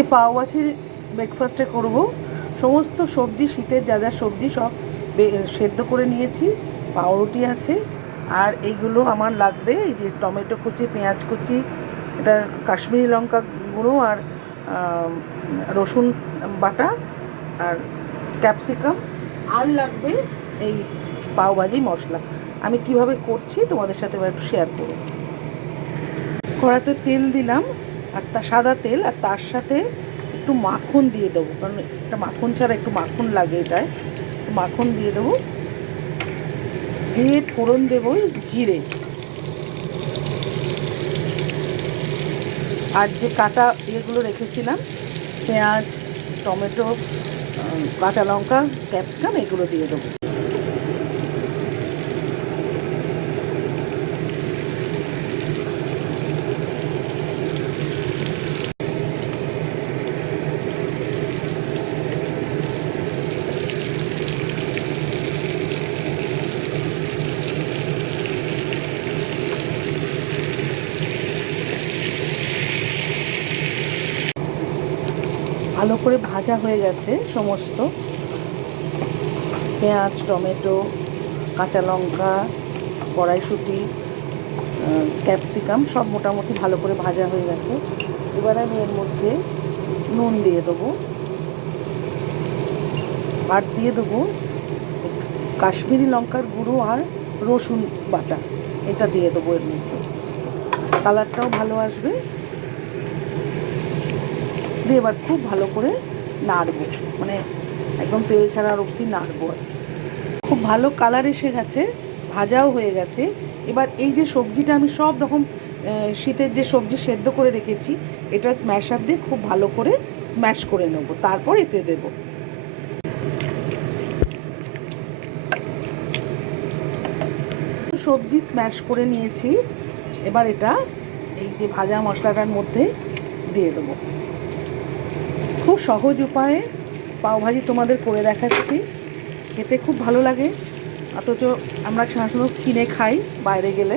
আজকে পাওভাজি ব্রেকফাস্টে করব। সমস্ত সবজি, শীতের যা যা সবজি সব সেদ্ধ করে নিয়েছি। পাউরুটি আছে, আর এইগুলো আমার লাগবে। এই যে টমেটো কুচি, পেঁয়াজ কুচি, এটা কাশ্মীরি লঙ্কা গুঁড়ো, আর রসুন বাটা, আর ক্যাপসিকাম, আর লাগবে এই পাওভাজি মশলা। আমি কিভাবে করছি তোমাদের সাথে এবার একটু শেয়ার করব। কড়াতে তেল দিলাম, আর সাদা তেল, আর তার সাথে একটু মাখন দিয়ে দেবো, কারণ একটা মাখন ছাড়া একটু মাখন লাগে এটায়। একটু মাখন দিয়ে দেবো, দিয়ে ফোড়ন দেবো জিরে, আর যে কাটা ইয়েগুলো রেখেছিলাম, পেঁয়াজ, টমেটো, কাঁচা লঙ্কা, ক্যাপসিকাম, এগুলো দিয়ে দেবো। ভালো করে ভাজা হয়ে গেছে সমস্ত পেঁয়াজ, টমেটো, কাঁচা লঙ্কা, কড়াইশুঁটি, ক্যাপসিকাম সব মোটামুটি ভালো করে ভাজা হয়ে গেছে। এবার আমি এর মধ্যে নুন দিয়ে দেবো, আর দিয়ে দেবো কাশ্মীরি লঙ্কার গুঁড়ো আর রসুন বাটা, এটা দিয়ে দেবো এর মধ্যে। কালারটাও ভালো আসবে। দিয়ে এবার খুব ভালো করে নাড়বো, মানে একদম তেল ছাড়া অবধি নাড়বো। খুব ভালো কালার এসে গেছে, ভাজাও হয়ে গেছে। এবার এই যে সবজিটা আমি সব রকম শীতের যে সবজি সেদ্ধ করে রেখেছি, এটা স্ম্যাশার দিয়ে খুব ভালো করে স্ম্যাশ করে নেব, তারপর এতে দেব। সবজি স্ম্যাশ করে নিয়েছি, এবার এটা এই যে ভাজা মশলাটার মধ্যে দিয়ে দেবো। খুব সহজ উপায়ে পাওভাজি তোমাদের করে দেখাচ্ছি। খেতে খুব ভালো লাগে, অথচ আমরা সাধারণত কিনে খাই বাইরে গেলে,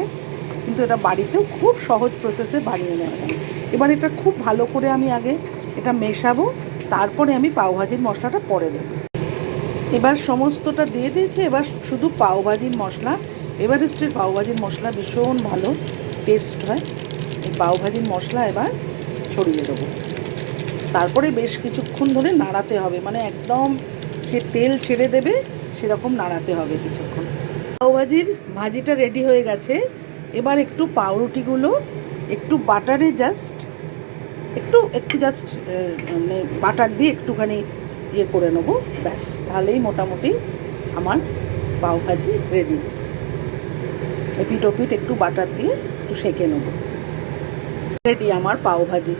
কিন্তু এটা বাড়িতেও খুব সহজ প্রসেসে বানিয়ে নেওয়া যায়। এবার এটা খুব ভালো করে আমি আগে এটা মেশাবো, তারপরে আমি পাওভাজির মশলাটা পরে দেবো। এবার সমস্তটা দিয়ে দিয়েছি। এবার শুধু পাওভাজির মশলা, এভারেস্টের পাওভাজির মশলা ভীষণ ভালো টেস্ট হয়। এই পাওভাজির মশলা এবার ছড়িয়ে দেবো, তারপরে বেশ কিছুক্ষণ ধরে নাড়াতে হবে, মানে একদম সে তেল ছেড়ে দেবে সেরকম নাড়াতে হবে কিছুক্ষণ। পাওভাজির ভাজিটা রেডি হয়ে গেছে। এবার একটু পাউরুটিগুলো একটু বাটারে জাস্ট মানে বাটার দিয়ে একটুখানি ইয়ে করে নেবো, ব্যাস, তাহলেই মোটামুটি আমার পাওভাজি রেডি। এপিট ওপিট একটু বাটার দিয়ে একটু সেঁকে নেবো, রেডি আমার পাওভাজি।